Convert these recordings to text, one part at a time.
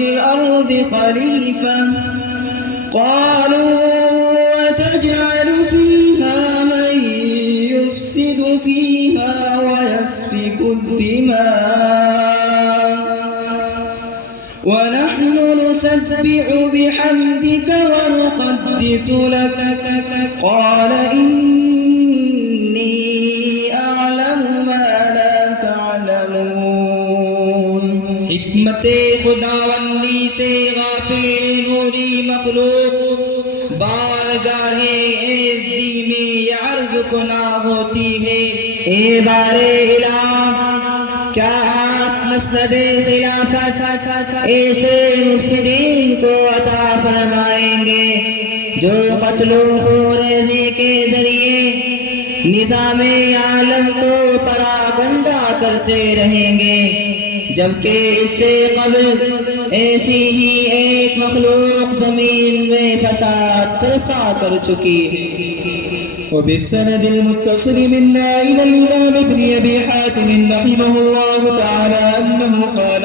الأرض خليفة قالوا وتجعل فيها من يفسد فيها ويسفك الدماء ونحن نسبح بحمدك ونقدس لك قال إني أعلم ما لا تعلمون. حکمت خداوندی سے غافل نوری مخلوق بارگاہ ایزدی میں عرض کنا ہوتی ہے. اے بار الہ کیا آپ مسند خلافت ایسے مفسدین کو عطا فرمائیں گے جو قتل و خوریزی کے ذریعے نظام عالم کو پراگندہ کرتے رہیں گے، جبکہ اس سے قبل ایسی ہی ایک مخلوق زمین میں فساد برپا کر چکی ہے. وبالسند المتصل منا إلى الإمام ابن أبي حاتم رحمه الله تعالى أنه قال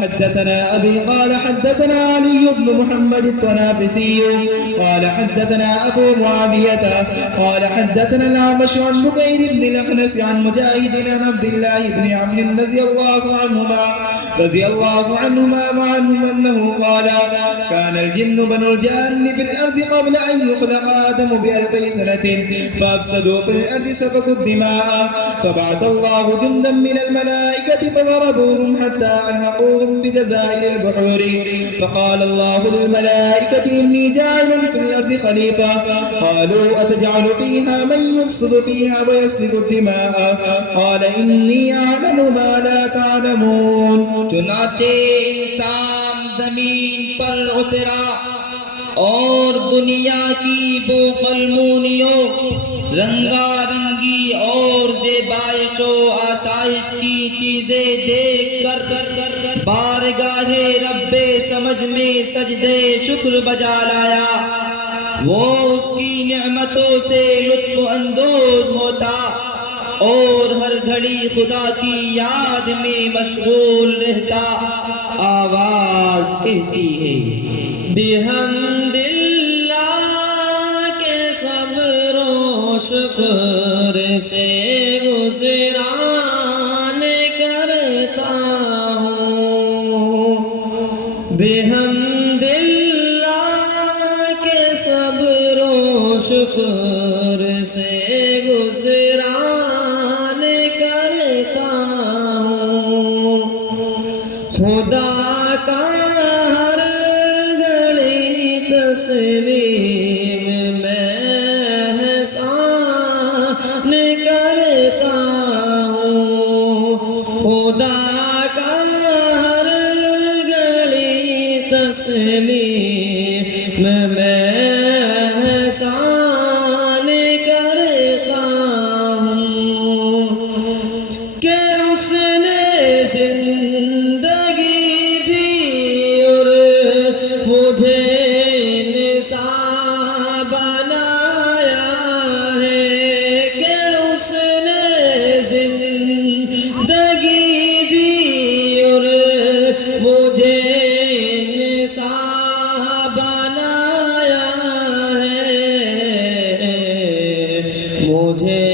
حدثنا أبي قال حدثنا علي بن محمد الطنافسي قال حدثنا أبو معاوية قال حدثنا الأعمش عن بكير بن الأخنس عن مجاهد عن عبد الله بن عمرو رضي الله عنهما وعنهم أنه قال كان الجن بنو الجان في الأرض قبل أن يخلق آدم ب1000 سنة فأفسدوا في الأرض سفكوا الدماء فبعث الله جندا من الملائكة فضربوهم حتى ألحقوهم بجزائر البحور فقال الله للملائكة إني جاعل في الأرض خليفة قالوا أتجعل فيها من يفسد فيها ويسفك الدماء قال إني أعلم ما لا تعلمون. چنانچہ انسان زمین پر اترا اور دنیا کی بو قلمونیوں رنگا رنگی اور زیبائش و آسائش کی چیزیں دیکھ کر بارگاہ رب سمجھ میں سجدے شکر بجا لایا. وہ اس کی نعمتوں سے لطف اندوز ہوتا اور ہر گھڑی خدا کی یاد میں مشغول رہتا. آواز کہتی ہے بحمد اللہ کے صبر و شکر سے گزران کرتا ہوں. بحمد اللہ کے صبر و شکر سے گزران کرتا ہوں. خدا کا ہر گھڑی تسلیم میں احسان کرتا ہوں. خدا کا ہر گھڑی تسلیم میں احسان کرتا ہوں کہ اس نے زندگی دی اور مجھے نصاب بنایا ہے. کہ اس نے زندگی دی اور مجھے نصاب بنایا ہے. مجھے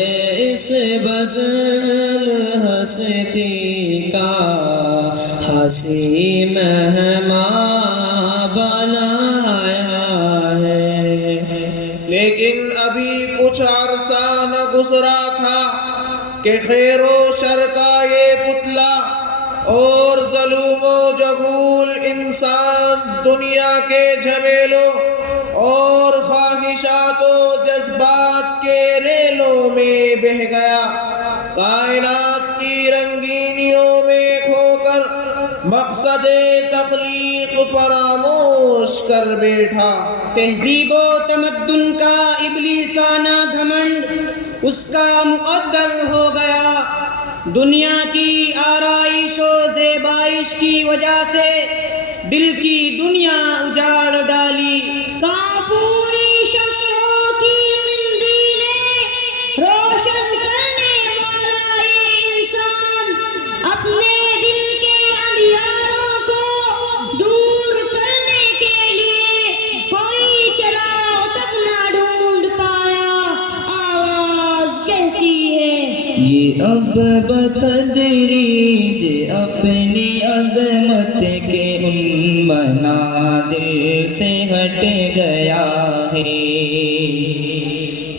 اس بزم ہستی کا ہنسی مہمان بنایا ہے. لیکن ابھی کچھ عرصہ نہ گزرا تھا کہ خیر و شر کا یہ پتلا اور ظلم و جہول انسان دنیا کے جھمیلوں اور خواہشات و جذبات کے ریلوں میں بہہ گیا. کائنات کی رنگینیوں میں کھو کر مقصد تخلیق فراموش کر بیٹھا. تہذیب و تمدن کا ابلیسانہ گھمنڈ اس کا مقدر ہو گیا. دنیا کی آرائش و زیبائش کی وجہ سے دل کی دنیا اجاڑ ڈالی. کافوری شمعوں کی قندیلیں روشن کرنے والا یہ انسان اپنے دل کے اندھیاروں کو دور اب بتدریج اپنی عظمت کے ان منازل سے ہٹ گیا ہے،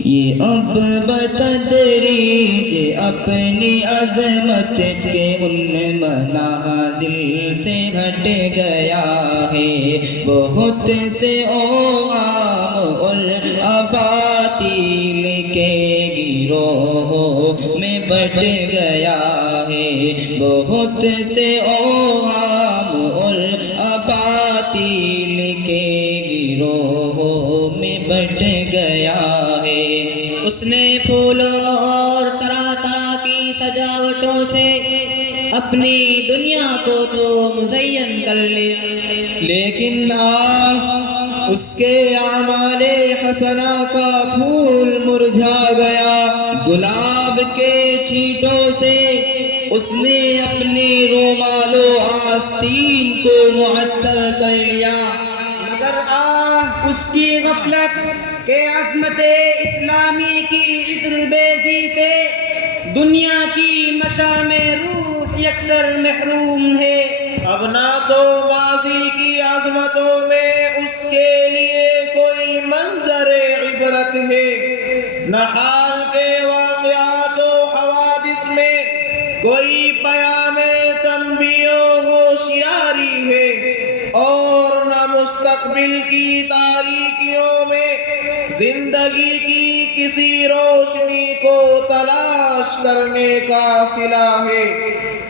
یہ اب بتدریج اپنی عظمت کے ان منازل سے ہٹ گیا ہے، بہت سے اوہام اور اباطیل کے گروہ میں بٹ گیا ہے، بہت سے اوہام اور اباطیل کے گروہ میں بٹ گیا ہے۔ اس نے پھولوں اور طرح طرح کی سجاوٹوں سے اپنی دنیا کو تو مزین کر لیا، لیکن آج اس کے اعمال حسنہ کا پھول مرجھا گیا۔ گلاب کے چھینٹوں سے اس نے اپنے رومال و آستین کو معطر کر لیا، مگر اس کی غفلت کہ عظمت اسلامی کی عطر بیزی سے دنیا کی مشام روح یکسر محروم ہے۔ اب نہ تو ماضی کی عظمتوں میں اس کے لیے کوئی منظر عبرت ہے، نہ حال کے واقعات و حوادث میں کوئی پیام تنبیہ و ہوشیاری ہے، اور نہ مستقبل کی تاریکیوں میں زندگی کی کسی روشنی کو تلاش کرنے کا صلہ ہے۔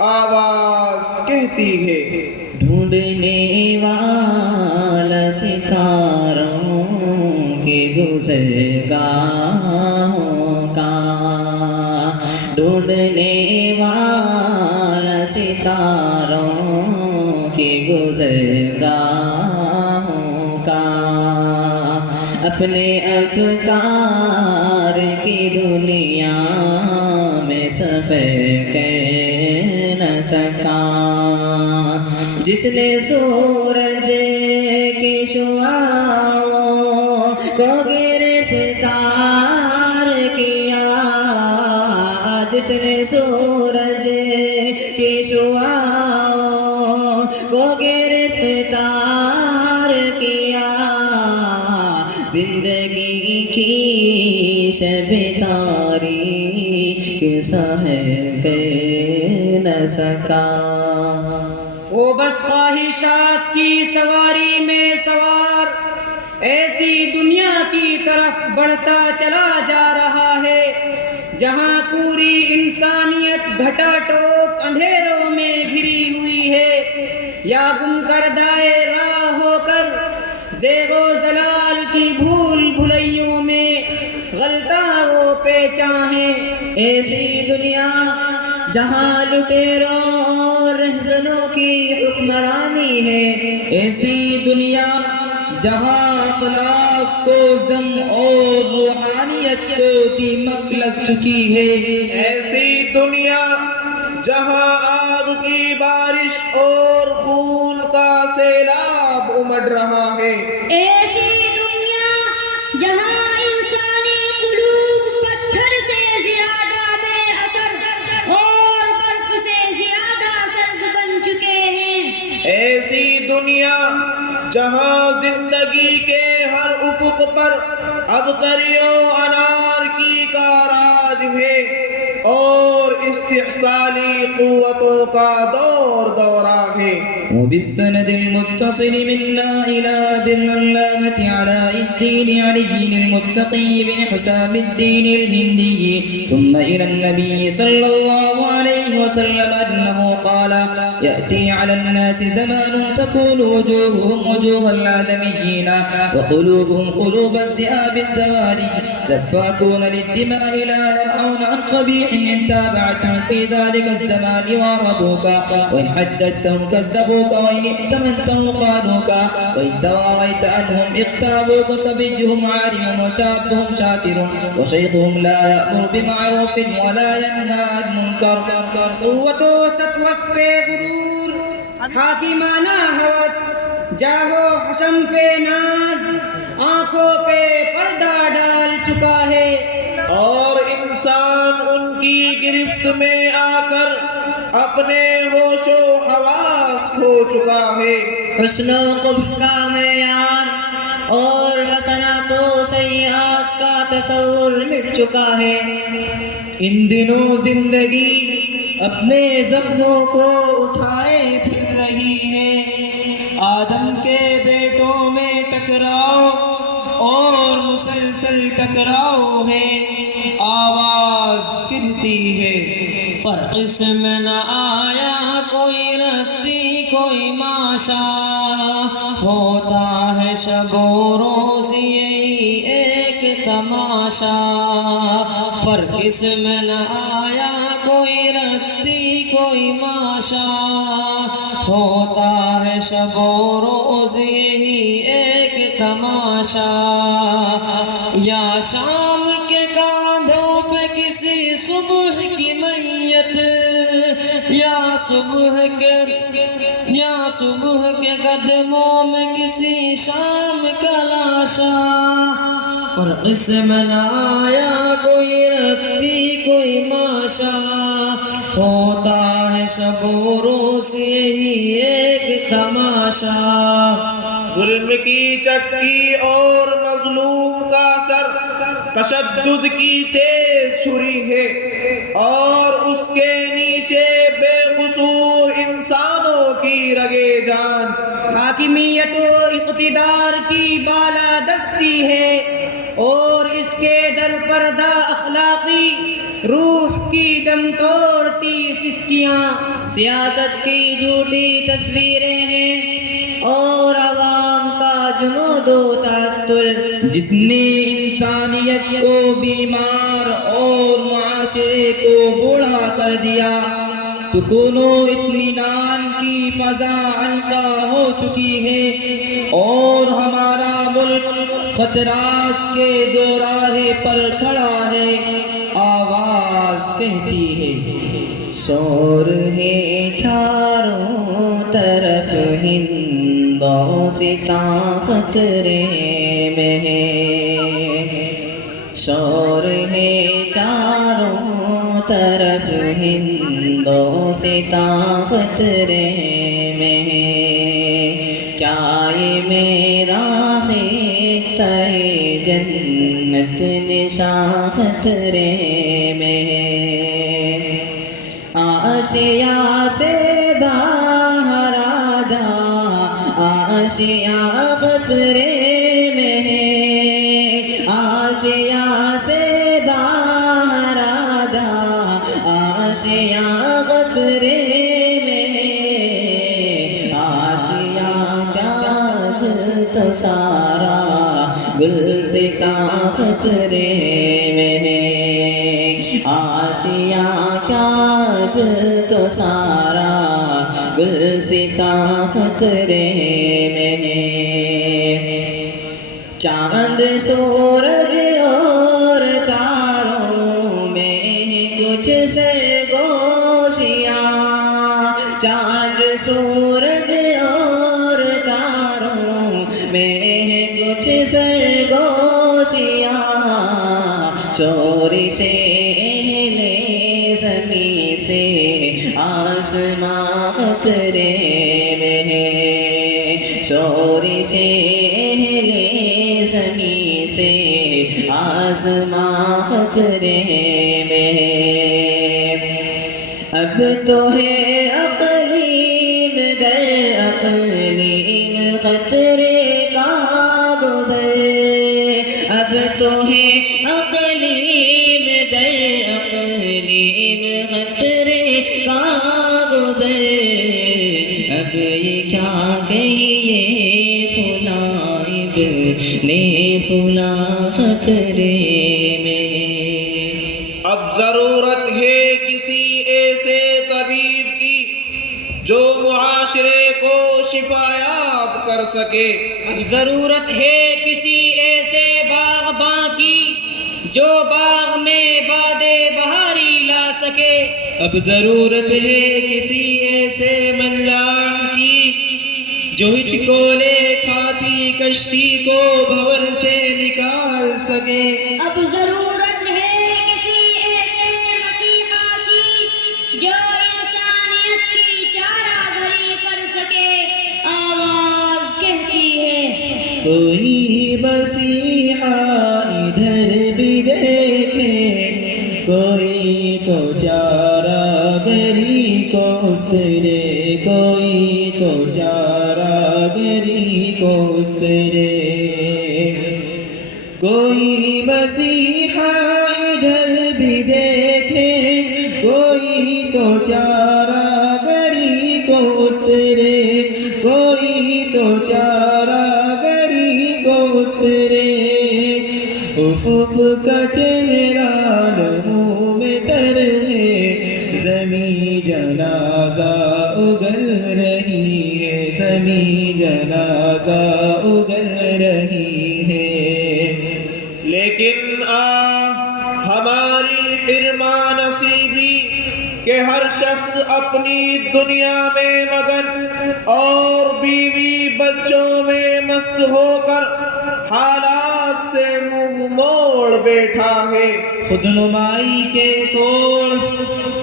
آواز کہتی ہے، ڈھونڈنے والا ستاروں کے گزرگاہوں کا، ڈھونڈنے والا ستاروں کے گزرگاہوں کا، اپنے افکار کی دنیا میں سفر کر نہ سکا، جس نے سورج کی شعاعوں کو گرفتار کیا، جس نے سورج کی شعاعوں کو گرفتار کیا، زندگی کی شب تاریک سحر کر نہ سکا۔ وہ بس خواہشات کی سواری میں سوار ایسی دنیا کی طرف بڑھتا چلا جا رہا ہے جہاں پوری انسانیت گھٹا ٹوپ اندھیروں میں گھری ہوئی ہے، یا گم کردائے راہ ہو کر زیغ و زلال کی بھول بھلیوں میں غلطاں وہ پیچاں ہیں۔ ایسی دنیا جہاں لٹیروں اور رہزنوں کی حکمرانی ہے، ایسی دنیا جہاں اخلاق کو زنگ اور روحانیت کو دیمک لگ چکی ہے، ایسی دنیا جہاں آگ کی بارش اور خون کا سیلاب امڑ رہا ہے، ایسی دنیا جہاں انسانی قلوب پتھر سے زیادہ بے اثر اور برف سے زیادہ سرد بن چکے ہیں، ایسی دنیا جہاں زندگی کے ہر افق پر ابتریوں انارکی کا راج ہے اور استحصالی قوتوں کا دور دورہ ہے۔ وبالسند المتصل منا إلى ذي العلامة علاء الدين علي المتقي بن حسام الدين الهندي، ثم إلى النبي صلى الله عليه وسلم أنه قال: يأتي على الناس زمان تكون وجوههم وجوه الآدميين وقلوبهم قلوب الذئاب الزواري، سفاكون للدماء لا يرعون عن قبيح إن تابعتهم في ذلك الزمان واربوك، وإن حدثتهم كذبوك، وإن ائتمنتهم خانوك، وإن تواضيت عنهم اغتابوك، صبيهم عالم وشابهم شاكر وشيخهم لا يأمر بمعروف ولا ينهى عن منكر۔ قوت و سطوت پہ غرور، حاکمانہ ہوس، جاہ و حسن پہ ناز، آنکھوں پہ پردہ ڈال چکا ہے، اور انسان ان کی گرفت میں اپنے ہوش و حواس کھو چکا ہے۔ حسن و قبح کا معیار اور حسنات و سیئات کا تصور مٹ چکا ہے۔ ان دنوں زندگی اپنے زخموں کو اٹھائے پھر رہی ہے۔ آدم کے بیٹوں میں ٹکراؤ اور مسلسل ٹکراؤ ہے، آواز کہتی ہے۔ فرق اس میں نہ آیا کوئی ردی کوئی ماشا، ہوتا ہے شب و روز یہی ایک تماشا۔ فرق اس میں نہ آیا کوئی ردی کوئی ماشا، ہوتا ہے شب و روز یہی ایک تماشا۔ یا شام کے کاندھوں پہ کسی صبح کی میت، یا صبح کے قدموں میں کسی شام کا لاشا۔ فرق اس میں نہ آیا کوئی ردی کوئی ماشا، ہوتا ہے شب و روز یہی ایک تماشا۔ ظلم کی چکی اور مظلوم کا سر تشدد کی تیز چھری ہے، اور اس کے نیچے بے قصور انسانوں کی رگے جان۔ حاکمیت و اقتدار کی بالادستی ہے، اور اس کے در پردہ اخلاقی روح کی دم توڑتی سسکیاں۔ سیاست کی جھوٹی تصویریں ہیں اور عوام کا جنود و تعطل۔ جس نے انسانیت کو بیمار اور معاشرے کو بوڑھا کر دیا، سکون و اطمینان کی فضا عنقا ہو چکی ہے، اور ہمارا ملک خطرات کے دوراہے پر کھڑا ہے، آواز کہتی ہے۔ شور ہے چاروں طرف ہندوستاں خطرے میں ہے، شور ہے چاروں طرف ہندوستاں خطرے میں ہے۔ کیا یہ میرا خطہ جنت نشاں خطرے میں ہے؟ آسیا سے باہر آ جا، آسیا خطرے میں ہے، آسیا سے باہر آ جا، آسیا خطرے میں ہے۔ آسیا کیا اب تو سارا گلستاں خطرے میں ہے، آسیا کیا اب تو سارا گلستاں خطرے میں ہے۔ چاند سورج اور تاروں میں کچھ سرگوشیاں، چاند سورج اور تاروں میں کچھ سرگوشیاں، شور سے اہل زمیں سے آسماں خطرے میں ہے، شور سے اہل زمیں سے آسماں خطرے میں ہے۔ اب تو ہے اقلیم در اقلیم خطرے کا گزر، اب تو ہے اقلیم در اقلیم خطرے کا گزر۔ اب یہ کیا کہیے فلاں ابن فلاں خطرے میں۔ اب ضرورت ہے کسی ایسے طبیب کی جو معاشرے کو شفایاب کر سکے۔ اب ضرورت ہے کسی ایسے باغباں کی جو باغ میں باد بہاری لا سکے۔ اب ضرورت ہے کسی ایسے ملاح کی جو ہچکولے کھاتی کشتی کو بھور سے نکال سکے۔ اب ضرورت ہے کسی ایسے مسیحا کی جو انسانیت کوئی مسیحا ادھر بھی دیکھے، کوئی تو چارہ گری کو اترے، کوئی تو چارہ گری کو اترے، کوئی مسیحا ادھر بھی دیکھے، کوئی تو چارہ گری کو اترے، کوئی تو چارہ گری کو اترے، افق کا چہرہ لہو میں تر ہے، زمیں جنازہ اگل رہی ہے، زمیں جنازہ اگل رہی ہے۔ لیکن ہماری حرما نصیبی کہ ہر شخص اپنی دنیا میں مگن اور بیوی بچوں میں مست ہو کر حالات سے منہ موڑ بیٹھا ہے، خود نمائی کے توڑ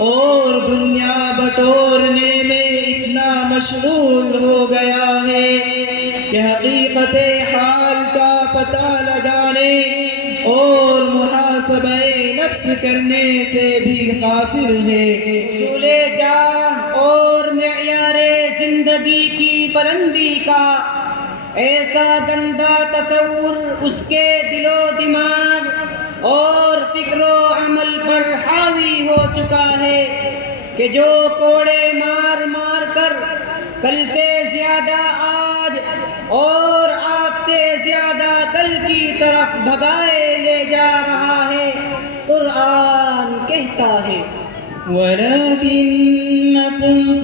اور دنیا بٹورنے میں اتنا مشغول ہو گیا ہے کہ حقیقت حال کا پتہ لگانے اور محاسبہ نفس کرنے سے بھی قاصر ہے۔ اصول جاہ اور معیار زندگی کی بلندی کا ایسا گندا تصور اس کے دل و دماغ اور فکر و عمل پر حاوی ہو چکا ہے کہ جو کوڑے مار مار کر کل سے زیادہ آج اور آج سے زیادہ کل کی طرف بھگائے لے جا رہا ہے۔ قرآن کہتا ہے وَلَكِنَّكُمْ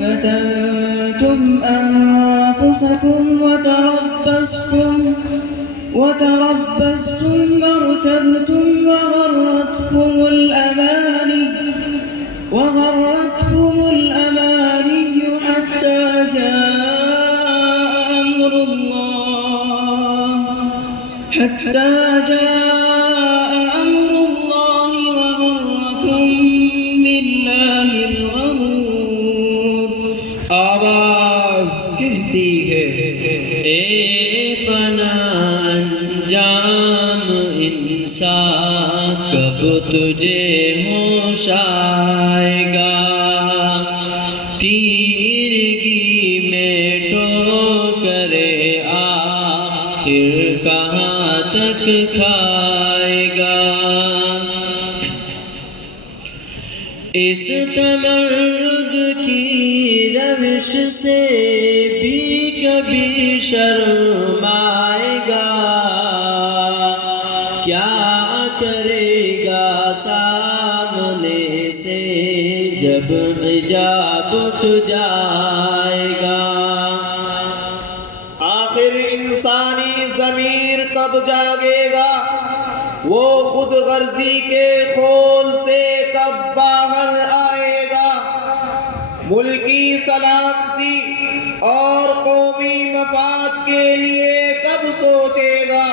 فَتَنْتُمْ أَنفُسَكُمْ وَتَرَبَّصْتُمْ وَارْتَبْتُمْ وَغَرَّتْكُمُ الْأَمَانِيُّ حَتَّى جَاءَ أَمْرُ اللَّهِ وَغَرَّكُمْ بِاللَّهِ الْغَرُورُ۔ آواز کہتی ہے اے فنا انجام انسان، کب تجھے ہوش آئے گا، تیرگی میں ٹھوکر آخر کہاں تک کھائے گا۔ اس تمرد کی روش سے بھی کبھی شرم آئے گا، کیا کرے گا سامنے سے جب حجاب اٹھ جائے گا۔ آخر انسانی ضمیر کب جاگے گا، وہ خود غرضی کے خول سے کب باہر آئے گا، ملکی سلامتی اور قومی مفاد کے لیے کب سوچے گا،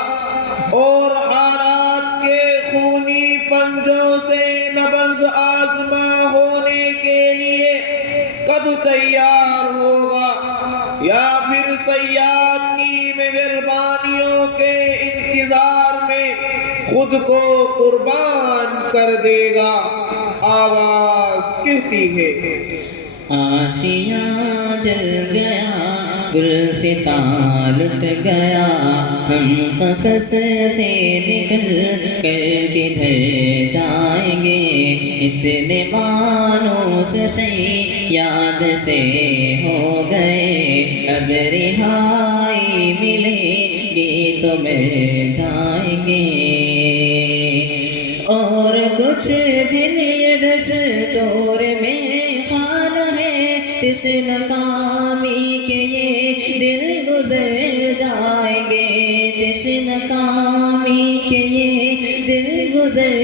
اور حالات کے خونی پنجوں سے نبرد آزما ہونے کے لیے کب تیار ہوگا، یا پھر صیاد کی مہربانیوں کے انتظار میں خود کو قربان کر دے گا۔ آواز کہتی ہے آسیاں جل گیا، گلستاں لٹ گیا، ہم قفس سے نکل کر کدھر جائیں گے، اتنے مانوس یاد سے ہو گئے، اب رہائی ملے گی تو مل جائیں گے، اور کچھ دن یہ دستور میں خان ہے، اس ناکامی کے یہ دل گزر جائیں گے، اس ناکامی کے یہ دل گزر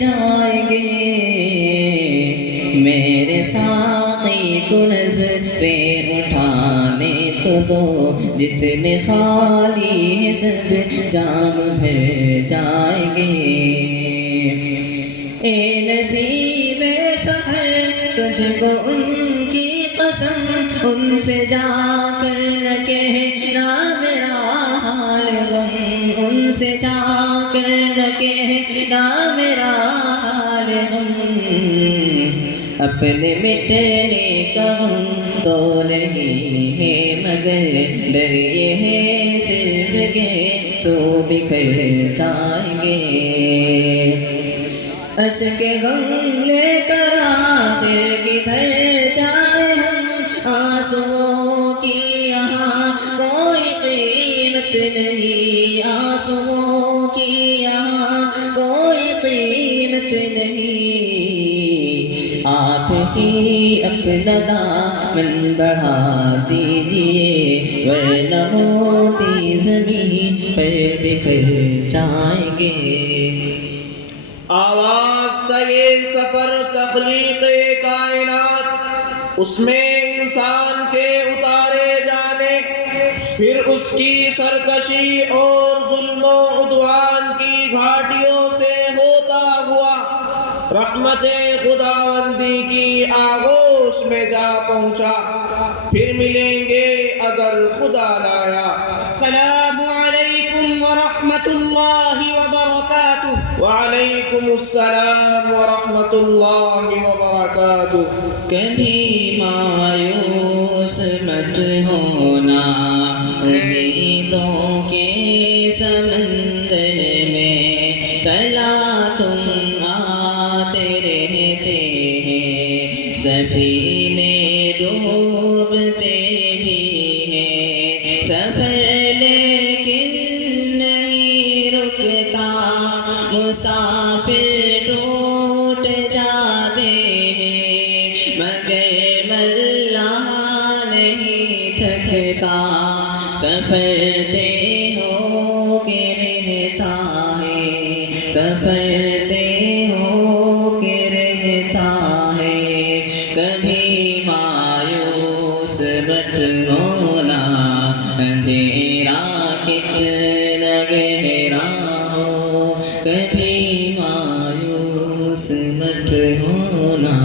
جائیں گے۔ میرے ساقی کو نظریں اٹھانے تو دو، جتنے خالی ہیں سب جام بھر جائیں گے۔ اے نصیب سحر تجھ کو ان کی قسم، ان سے جا کر نہ کہنا میرا حال غم سے جا کر نہ کہنا میرا حال ہم اپنے مٹنے کا ہم تو نہیں ہے مگر ڈر یہ ہے صرف کہ سو بکھر جائیں گے اشک غم لے کر آخر کدھر جائیں ہم آنسوؤں کی یہاں کوئی قیمت نہیں آنسوؤں کی یہاں کوئی قیمت نہیں آپ ہی اپنا دامن بڑھا دیجئے ورنہ موتی زمین پر بکھر جائیں گے آواز کا یہ سفر تخلیق کائنات اس میں انسان کے اتارے جانے پھر اس کی سرکشی اور ظلم و عدوان کی گھاٹیوں سے ہوتا ہوا رحمت خداوندی کی آغوش میں جا پہنچا پھر ملیں گے اگر خدا لایا السلام علیکم ورحمۃ اللہ وبرکاتہ وعلیکم السلام ورحمۃ اللہ وبرکاتہ کبھی مایوس مت ہونا امیدوں کے سمندر میں تلا تم آتے رہتے ہیں سفینے ڈوبتے بھی ہیں سفر لیکن نہیں رکتا مسافر ٹوٹ جاتے ہیں مگر اللہ نہیں تھکتا سفر طے ہو کے رہتا ہے سفر طے ہو کے رہتا ہے کبھی مایوس مت ہونا اندھیرا کتنا گہرا ہو کبھی مایوس مت ہونا